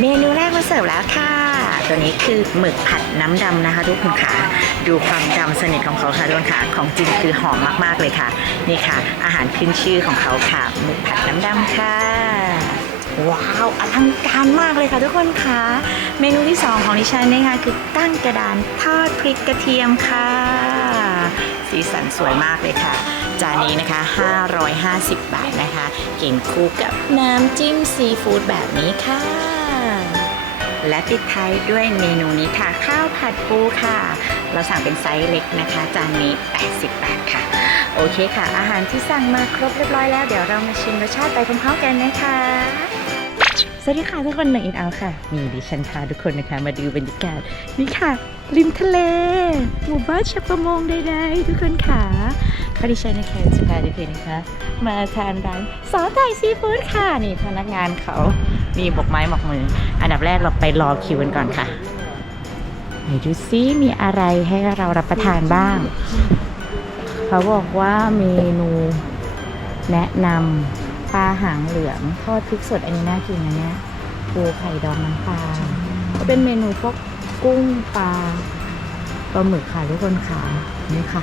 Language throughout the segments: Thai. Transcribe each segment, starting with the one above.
เมนูแรกมาเสิร์ฟแล้วค่ะ ตัวนี้คือหมึกผัดน้ำดำนะคะ ทุกคนค่ะ ดูความดำสนิทของเขาค่ะทุกคนค่ะ ของจริงคือหอมมากๆเลยค่ะ นี่ค่ะ อาหารขึ้นชื่อของเขาค่ะ หมึกผัดน้ำดำค่ะ ว้าวอลังการมากเลยค่ะทุกคนค่ะ เมนูที่ 2 ของดิฉันนะคะคือตั้งกระดานทอดพริกกระเทียมค่ะ สีสันสวยมากเลยค่ะจานนี้นะคะ 550 บาทนะคะ กินคู่กับน้ำจิ้มซีฟู้ดแบบนี้ค่ะ และปิดท้ายด้วยเมนูนี้ค่ะ ข้าวผัดปูค่ะ เราสั่งเป็นไซส์เล็กนะคะ จานนี้ 80 บาทค่ะ โอเคค่ะ อาหารที่สั่งมาครบเรียบร้อยแล้ว เดี๋ยวเรามาชิมรสชาติไปพร้อมๆกันนะคะสวัสดีค่ะทุกคนหนึ่งอินเอาค่ะนี่ดิฉันพาทุกคนนะคะ มาดูบรรยากาศนี่ค่ะ ริมทะเลหมู่บ้านชาวประมงใดๆทุกคนค่ะพอดิฉันนะคะจะพาทุกคนนะคะ มาทานร้านสอไต่ซีฟู้ดค่ะ นี่พนักงานเขา นี่บอกไม้บอกมือ อันดับแรกเราไปรอคิวกันก่อนค่ะไหนดูซิมีอะไรให้เรารับประทานบ้าง เขาบอกว่าเมนูแนะนำปลาหางเหลืองทอดพริกสดอันนี้น่ากินนะเนี่ยปูไข่ดองน้ำปลาก็เป็นเมนูพวกกุ้งปลาปลาหมึกค่ะทุกคนค่ะนี่ค่ะ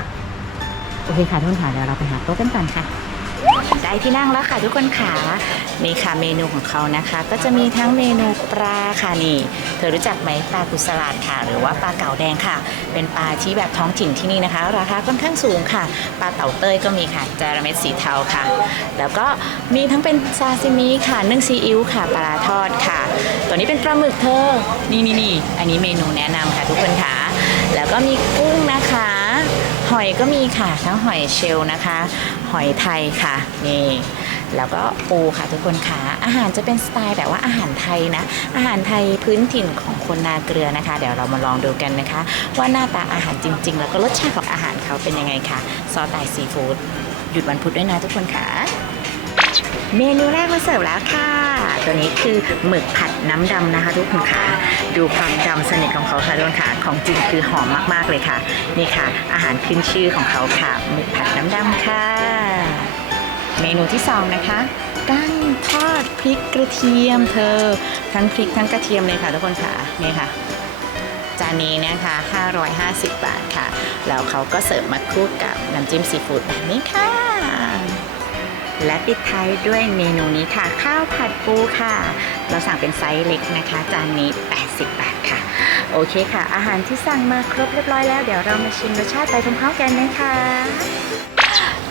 โอเคค่ะทุกคนค่ะเดี๋ยวเราไปหาโต๊ะกันก่อนค่ะ ได้ที่นั่งแล้วค่ะทุกคนค่ะนี่ค่ะเมนูของเขานะคะ ก็จะมีทั้งเมนูปลาค่ะนี่ เธอรู้จักไหมปลากุสลาดค่ะ หรือว่าปลาเก๋าแดงค่ะ เป็นปลาที่แบบท้องถิ่นที่นี่นะคะ ราคาค่อนข้างสูงค่ะ ปลาเต่าเต้ยก็มีค่ะจาระเม็ดสีเทาค่ะ แล้วก็มีทั้งเป็นซาซิมิค่ะนึ่งซีอิ๊วค่ะปลาทอดค่ะ ตัวนี้เป็นปลาหมึกเธอนี่นี่นี่อันนี้เมนูแนะนำค่ะทุกคนค่ะ แล้วก็มีกุ้งนะคะ หอยก็มีค่ะ ทั้งหอยเชลนะคะ หอยไทยค่ะนี่แล้วก็ปูค่ะทุกคนค่ะอาหารจะเป็นสไตล์แบบว่าอาหารไทยนะ อาหารไทยพื้นถิ่นของคนนาเกลือนะคะ เดี๋ยวเรามาลองดูกันนะคะ ว่าหน้าตาอาหารจริง ๆ แล้วก็รสชาติของอาหารเขาเป็นยังไงค่ะซอสไตซีฟู้ดหยุดวันพุธด้วยนะทุกคนค่ะ เมนูแรกมาเสิร์ฟแล้วค่ะ ตัวนี้คือหมึกผัดน้ำดำนะคะ ทุกคนค่ะ ดูความดำสนิทของเขาค่ะทุกคนค่ะ ของจริงคือหอมมากๆเลยค่ะ นี่ค่ะ อาหารขึ้นชื่อของเขาค่ะ หมึกผัดน้ำดำค่ะ เมนูที่สองนะคะกั้งทอดพริกกระเทียมเธอ ทั้งพริกทั้งกระเทียมเลยค่ะทุกคนค่ะ นี่ค่ะจานนี้นะคะ 550 บาทค่ะ แล้วเขาก็เสิร์ฟมาคู่กับน้ำจิ้มซีฟู้ดแบบนี้ค่ะ และปิดท้ายด้วยเมนูนี้ค่ะ ข้าวผัดปูค่ะ เราสั่งเป็นไซส์เล็กนะคะ จานนี้ 80 บาทค่ะ โอเคค่ะ อาหารที่สั่งมาครบเรียบร้อยแล้ว เดี๋ยวเรามาชิมรสชาติไปพร้อมๆกันนะคะ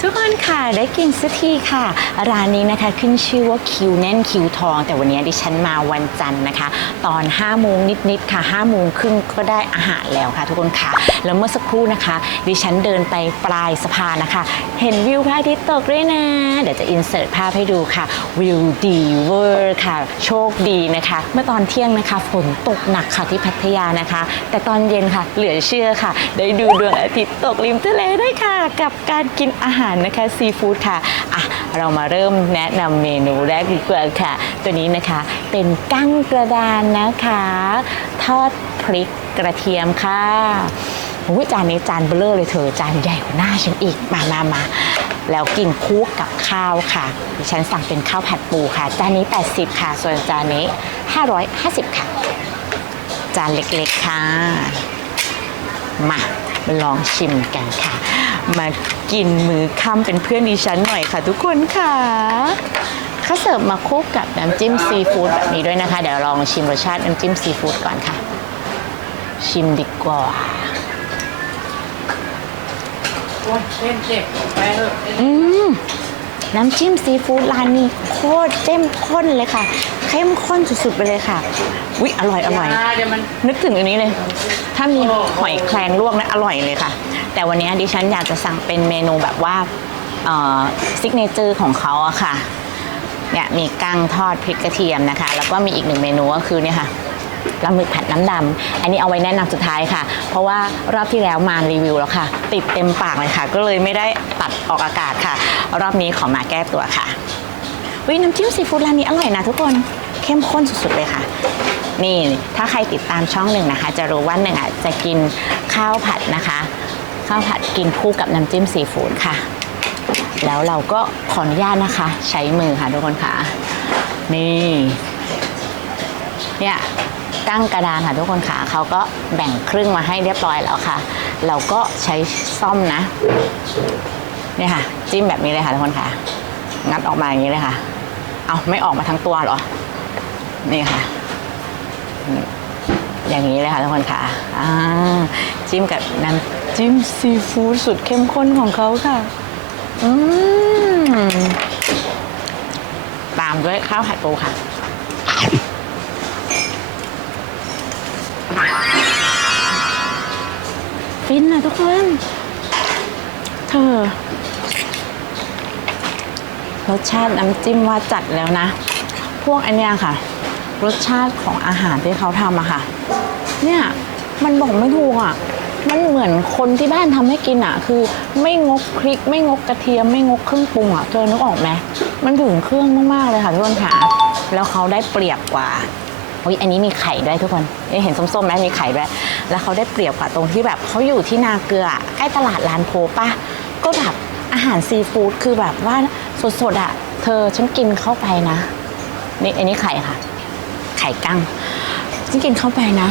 ทุกคนค่ะได้กินสักทีค่ะ ร้านนี้นะคะขึ้นชื่อว่าคิวแน่นคิวทอง แต่วันนี้ดิฉันมาวันจันทร์นะคะ ตอน5โมงนิดๆค่ะ5โมงครึ่งก็ได้อาหารแล้วค่ะ ทุกคนค่ะ แล้วเมื่อสักครู่นะคะ ดิฉันเดินไปปลายสะพานนะคะ เห็นวิวพระอาทิตย์ตกด้วยนะ เดี๋ยวจะอินเสิร์ตภาพให้ดูค่ะวิวดีเวอร์ค่ะ โชคดีนะคะ เมื่อตอนเที่ยงนะคะฝนตกหนักค่ะที่พัทยานะคะ แต่ตอนเย็นค่ะ เหลือเชื่อค่ะ ได้ดูดวงอาทิตย์ตกริมทะเลด้วยค่ะ กับการกินอาหารนะคะซีฟู้ดค่ะอะ เรามาเริ่มแนะนำเมนูแรกดีกว่าค่ะ ตัวนี้นะคะเป็นกั้งกระดานนะคะ ทอดพริกกระเทียมค่ะโอ้ยจานนี้จานเบลอเลยเธอจานใหญ่กว่าหน้าฉันอีกมามามาแล้วกินคู่กับข้าวค่ะดิฉันสั่งเป็นข้าวผัดปูค่ะ จานนี้ 80 ค่ะ ส่วนจานนี้ 550 ค่ะ จานเล็กๆค่ะ มาลองชิมกันค่ะ มากินมือค่ำเป็นเพื่อนดิฉันหน่อยค่ะทุกคนค่ะเขาเสิร์ฟมาคู่กับน้ำจิ้มซีฟู้ดแบบนี้ด้วยนะคะ เดี๋ยวลองชิมรสชาติน้ำจิ้มซีฟู้ดก่อนค่ะ ชิมดีกว่าโอ้ยเล่นเจ็บไปเถอะเล่นอืมน้ำจิ้มซีฟู้ดร้านนี้โคตรเข้มข้นเลยค่ะ เข้มข้นสุดๆไปเลยค่ะวิอร่อยอร่อยยาเดี๋ยวมันนึกถึงอันนี้เลย ถ้ามีหอยแครงลวกนะอร่อยเลยค่ะ แต่วันนี้ดิฉันอยากจะสั่งเป็นเมนูแบบว่าซิกเนเจอร์ของเขาอะค่ะเนี่ยมีกั้งทอดพริกกระเทียมนะคะ แล้วก็มีอีกหนึ่งเมนูก็คือเนี่ยค่ะปลาหมึกผัดน้ำดำอันนี้เอาไว้แนะนำสุดท้ายค่ะ เพราะว่ารอบที่แล้วมารีวิวแล้วค่ะ ติดเต็มปากเลยค่ะ ก็เลยไม่ได้ตัดออกอากาศค่ะ รอบนี้ขอมาแก้ตัวค่ะวิน้ำจิ้มซีฟู้ดร้านนี้อร่อยนะทุกคนเข้มข้นสุดๆเลยค่ะ นี่ถ้าใครติดตามช่องหนึ่งนะคะ จะรู้ว่าหนึ่งอะจะกินข้าวผัดนะคะ ข้าวผัดกินคู่กับน้ำจิ้มซีฟู้ดค่ะ แล้วเราก็ขออนุญาตนะคะ ใช้มือค่ะทุกคนค่ะ นี่ เนี่ยกั้งกระดานค่ะทุกคนค่ะเขาก็แบ่งครึ่งมาให้เรียบร้อยแล้วค่ะ เราก็ใช้ซ่อมนะเนี่ยค่ะ จิ้มแบบนี้เลยค่ะทุกคนค่ะ งัดออกมาอย่างนี้เลยค่ะ เอาไม่ออกมาทั้งตัวเหรอ นี่ค่ะนี่ อย่างนี้เลยค่ะทุกคนค่ะจิ้มกับน้ำจิ้มซีฟู้ดสุดเข้มข้นของเขาค่ะตามด้วยข้าวผัดปูค่ะ ฟินนะทุกคน เธอ รสชาติน้ำจิ้มว่าจัดแล้วนะ พวกอันเนี้ยค่ะ รสชาติของอาหารที่เขาทำอะค่ะ เนี่ยมันบอกไม่ถูกอะมันเหมือนคนที่บ้านทำให้กินอะคือ ไม่งกพริก ไม่งกกระเทียม ไม่งกเครื่องปรุงอะเธอนึกออกไหมมันถึงเครื่องมากๆเลยค่ะทุกคนค่ะแล้วเขาได้เปรียบกว่าอุ้ยอันนี้มีไข่ด้วยทุกคนเอ๊ะเห็นส้มๆไหมมีไข่ด้วยแล้วเขาได้เปรียบกว่าตรงที่แบบเขาอยู่ที่นาเกลือใกล้ตลาดลานโพป่ะก็แบบอาหารซีฟู้ดคือแบบว่าสดๆอะเธอฉันกินเข้าไปนะนี่อันนี้ไข่ค่ะ ไข่กั้งฉันกินเข้าไปนะ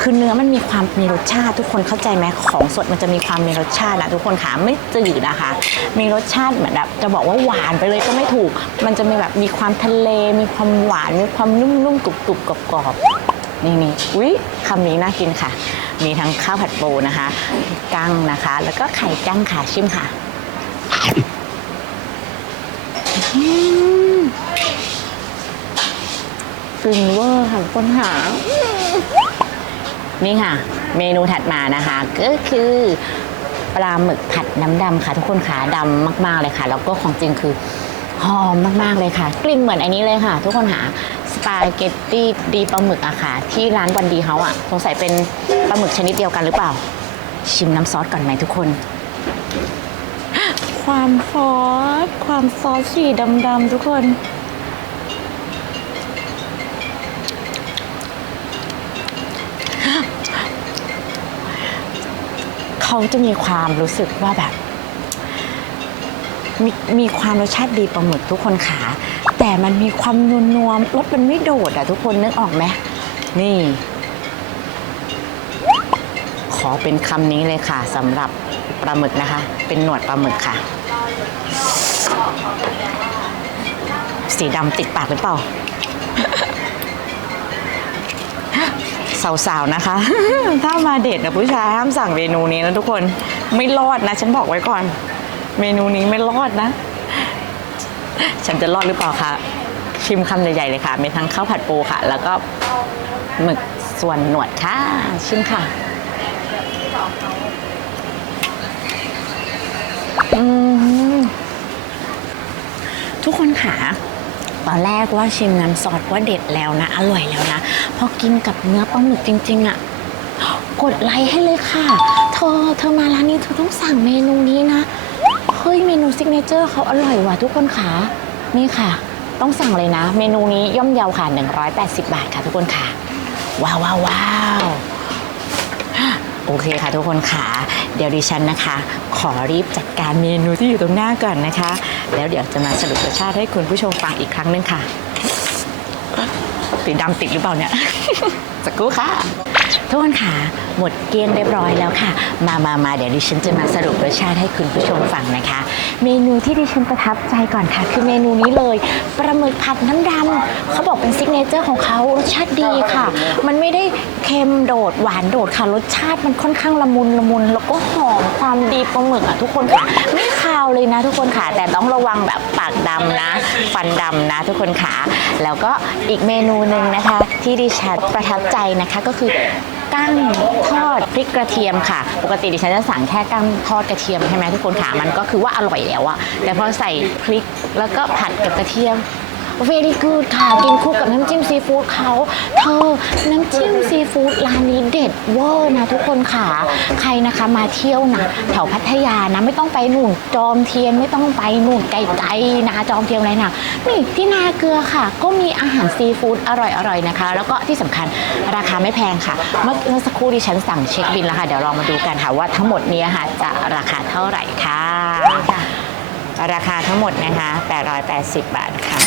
คือเนื้อมันมีความมีรสชาติ ทุกคนเข้าใจไหมของสดมันจะมีความมีรสชาตินะทุกคนค่ะไม่จืดนะคะ มีรสชาติเหมือนแบบจะบอกว่าหวานไปเลยก็ไม่ถูก มันจะมีแบบมีความทะเล มีความหวาน มีความนุ่มๆกรุบๆกรอบๆนี่นี่อุ้ยคำนี้น่ากินค่ะ มีทั้งข้าวผัดปูนะคะ กั้งนะคะ แล้วก็ไข่กั้งค่ะชิมค่ะ อืมฟินเวอร์ค่ะทุกคนค่ะนี่ค่ะ เมนูถัดมานะคะ ก็คือปลาหมึกผัดน้ำดำค่ะ ทุกคนขาดำมาก ๆ เลยค่ะ แล้วก็ของจริงคือหอมมาก ๆ เลยค่ะ กลิ่นเหมือนอันนี้เลยค่ะ ทุกคนหาสปาเกตตี้ดีปลาหมึกอะค่ะ ที่ร้านวันดีเขาอะสงสัยเป็นปลาหมึกชนิดเดียวกันหรือเปล่า ชิมน้ำซอสก่อนไหมทุกคน ความซอสความซอสสีดำๆทุกคน เขาจะมีความรู้สึกว่าแบบ มีมีความรสชาติดีปลาหมึกทุกคนขา แต่มันมีความนัวนัวๆรสมันไม่โดดอะทุกคนนึกออกไหมนี่ ขอเป็นคำนี้เลยค่ะสำหรับปลาหมึกนะคะ เป็นหนวดปลาหมึกค่ะ สีดำติดปากหรือเปล่า สาวๆนะคะ ถ้ามาเดทกับผู้ชายห้ามสั่งเมนูนี้นะทุกคนไม่รอดนะ ฉันบอกไว้ก่อน เมนูนี้ไม่รอดนะ ฉันจะรอดหรือเปล่าคะชิมคำใหญ่ๆเลยค่ะ มีทั้งข้าวผัดปูค่ะ แล้วก็หมึกส่วนหนวดค่ะ ชิมค่ะทุกคนค่ะ ตอนแรกว่าชิมน้ำซอสว่าเด็ดแล้วนะ อร่อยแล้วนะ พอกินกับเนื้อปลาหมึกจริง ๆอะ่ะกดไลค์ให้เลยค่ะ เธอเธอมาร้านนี้เธอต้องสั่งเมนูนี้นะ เฮ้ยเมนูซิกเนเจอร์เขาอร่อยว่ะทุกคนค่ะ นี่ค่ะ ต้องสั่งเลยนะ เมนูนี้ย่อมเยาค่ะ 180 บาทค่ะทุกคนค่ะ ว้าวว้าวว้าว โอเคค่ะทุกคนค่ะ เดี๋ยวดิฉันนะคะ ขอรีบจัดการเมนูที่อยู่ตรงหน้าก่อนนะคะ แล้วเดี๋ยวจะมาสรุปรสชาติให้คุณผู้ชมฟังอีกครั้งหนึงค่ะติดดำติดหรือเปล่าเนี่ย สักครู่ค่ะทุกคนค่ะ หมดเกลี้ยงเรียบร้อยแล้วค่ะ มามามาเดี๋ยวดิฉันจะมาสรุปรสชาติให้คุณผู้ชมฟังนะคะ เมนูที่ดิฉันประทับใจก่อนค่ะ คือเมนูนี้เลยปลาหมึกผัดน้ำดำเขาบอกเป็นซิกเนเจอร์ของเขารสชาติดีค่ะ มันไม่ได้เค็มโดดหวานโดดค่ะ รสชาติมันค่อนข้างละมุนละมุนแล้วก็หอมความดีปลาหมึกอะทุกคนค่ะ ไม่คาวเลยนะทุกคนค่ะ แต่ต้องระวังแบบปากดำนะ ฟันดำนะ ทุกคนค่ะ แล้วก็อีกเมนูหนึ่งนะคะ ที่ดิฉันประทับใจใจนะคะก็คือกั้งทอดพริกกระเทียมค่ะ ปกติดิฉันจะสั่งแค่กั้งทอดกระเทียมใช่ไหมทุกคนขามันก็คือว่าอร่อยแล้วอะแต่พอใส่พริกแล้วก็ผัดกับกระเทียม very good ค่ะ กินคู่กับน้ำจิ้มซีฟู้ดเขาเธอ น้ำจิ้มซีฟู้ดร้านนี้เด็ดเวอร์นะทุกคนค่ะ ใครนะคะมาเที่ยวนะแถวพัทยานะไม่ต้องไปหนุนจอมเทียนไม่ต้องไปหนุนไกลๆนะจอมเทียนอะไรนะนี่ที่นาเกลือค่ะ ก็มีอาหารซีฟู้ดอร่อยๆนะคะ แล้วก็ที่สำคัญราคาไม่แพงค่ะเมื่อเมื่อสักครู่ดิฉันสั่งเช็คบินแล้วค่ะเดี๋ยวเรามาดูกันค่ะว่าทั้งหมดเนี้ค่ะจะราคาเท่าไหร่ค่ะ ราคาทั้งหมดนะคะ 880 บาทค่ะ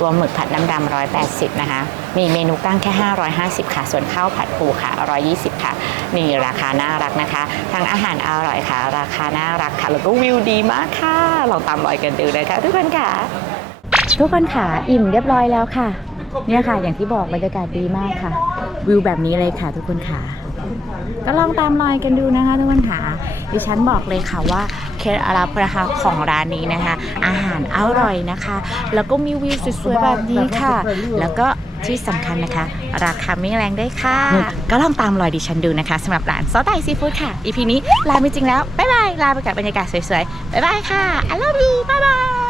ตัวหมึกผัดน้ำดำ180 นะคะ มีเมนูกั้งแค่ 550 ค่ะ ส่วนข้าวผัดปูค่ะ 120 ค่ะ นี่ราคาน่ารักนะคะ ทั้งอาหารอร่อยค่ะ ราคาน่ารักค่ะ แล้วก็วิวดีมากค่ะ ลองตามรอยกันดูนะคะทุกคนค่ะ ทุกคนค่ะอิ่มเรียบร้อยแล้วค่ะ เนี่ยค่ะ อย่างที่บอกบรรยากาศดีมากค่ะ วิวแบบนี้เลยค่ะ ทุกคนค่ะ ก็ลองตามรอยกันดูนะคะ ทุกคนค่ะ ดิฉันบอกเลยค่ะว่าเคล็ดลับนะคาของร้านนี้นะคะ อาหารอร่อยนะคะ แล้วก็มีวิวสวยๆแบบนี้ค่ะ แล้วก็ที่สำคัญนะคะ ราคาไม่แรงได้ค่ะ ก็ลองตามรอยดิฉันดูนะคะสำหรับร้านซอสไตซีฟู้ดค่ะ อีพีนี้ลาไปจริงแล้ว บ๊ายบาย ลาไปกับบรรยากาศสวยๆ บ๊ายบายค่ะ I love you บ๊ายบาย